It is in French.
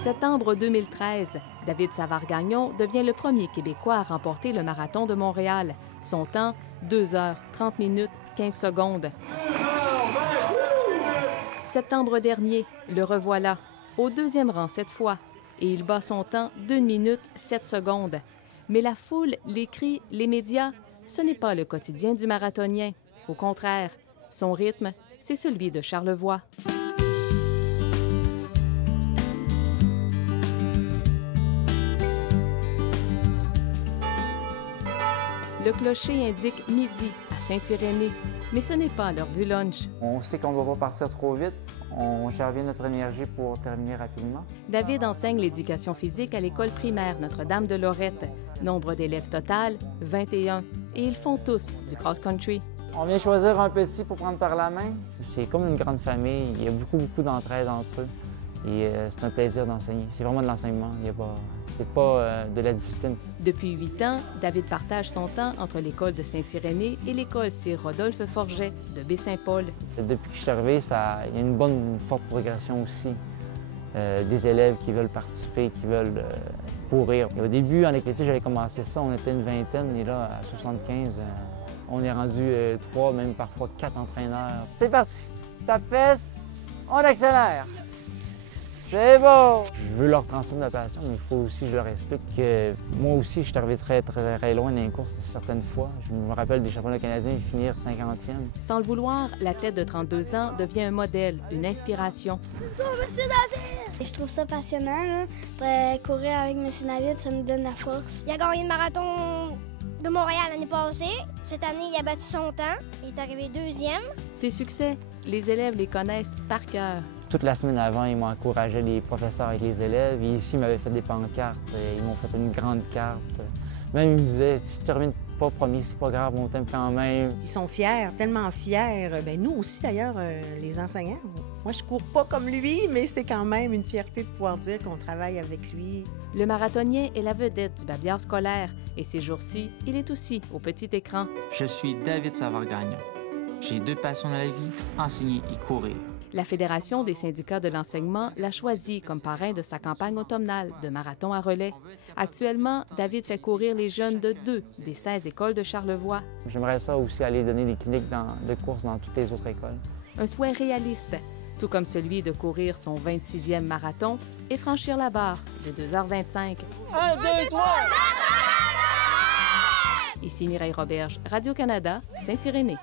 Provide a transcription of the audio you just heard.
Septembre 2013, David Savard-Gagnon devient le premier Québécois à remporter le marathon de Montréal. Son temps, 2 heures, 30 minutes, 15 secondes. Septembre dernier, le revoilà, au 2e rang cette fois, et il bat son temps 2 minutes, 7 secondes. Mais la foule, les cris, les médias, ce n'est pas le quotidien du marathonien. Au contraire, son rythme, c'est celui de Charlevoix. Le clocher indique midi à Saint-Irénée, mais ce n'est pas l'heure du lunch. On sait qu'on ne doit pas partir trop vite. On gère bien notre énergie pour terminer rapidement. David enseigne l'éducation physique à l'école primaire Notre-Dame de Lorette. Nombre d'élèves total, 21. Et ils font tous du cross-country. On vient choisir un petit pour prendre par la main. C'est comme une grande famille. Il y a beaucoup d'entraide entre eux. Et c'est un plaisir d'enseigner. C'est vraiment de l'enseignement. C'est pas de la discipline. Depuis 8 ans, David partage son temps entre l'école de Saint-Irénée et l'école Sir-Rodolphe Forget de Baie-Saint-Paul. Depuis que je suis arrivé, il y a une forte progression aussi. Des élèves qui veulent participer, qui veulent courir. Et au début, en athlétisme, j'avais commencé ça, on était une vingtaine, et là, à 75, on est rendu 3, même parfois 4 entraîneurs. C'est parti! Tape fesse, on accélère! C'est beau! Je veux leur transmettre la passion, mais il faut aussi que je leur explique que moi aussi, je suis arrivé très loin dans les courses certaines fois. Je me rappelle des championnats canadiens finir 50e. Sans le vouloir, l'athlète de 32 ans devient un modèle, une inspiration. Monsieur David! Je trouve ça passionnant, là. De courir avec Monsieur David, ça me donne la force. Il a gagné le marathon de Montréal l'année passée. Cette année, il a battu son temps. Il est arrivé 2e. Ses succès, les élèves les connaissent par cœur. Toute la semaine avant, ils m'encourageaient, les professeurs et les élèves. Et ici, ils m'avaient fait des pancartes. Ils m'ont fait une grande carte. Même, ils me disaient, si tu ne termines pas premier, c'est pas grave, on t'aime quand même. Ils sont fiers, tellement fiers. Bien, nous aussi, d'ailleurs, les enseignants. Moi, je cours pas comme lui, mais c'est quand même une fierté de pouvoir dire qu'on travaille avec lui. Le marathonien est la vedette du babillard scolaire. Et ces jours-ci, il est aussi au petit écran. Je suis David Savard-Gagnon. J'ai 2 passions dans la vie, enseigner et courir. La Fédération des syndicats de l'enseignement l'a choisi comme parrain de sa campagne automnale de marathon à relais. Actuellement, David fait courir les jeunes de 2 des 16 écoles de Charlevoix. J'aimerais ça aussi aller donner des cliniques de course dans toutes les autres écoles. Un souhait réaliste, tout comme celui de courir son 26e marathon et franchir la barre de 2h25. 1, 2, 3! Ici Mireille Roberge, Radio-Canada, Saint-Irénée.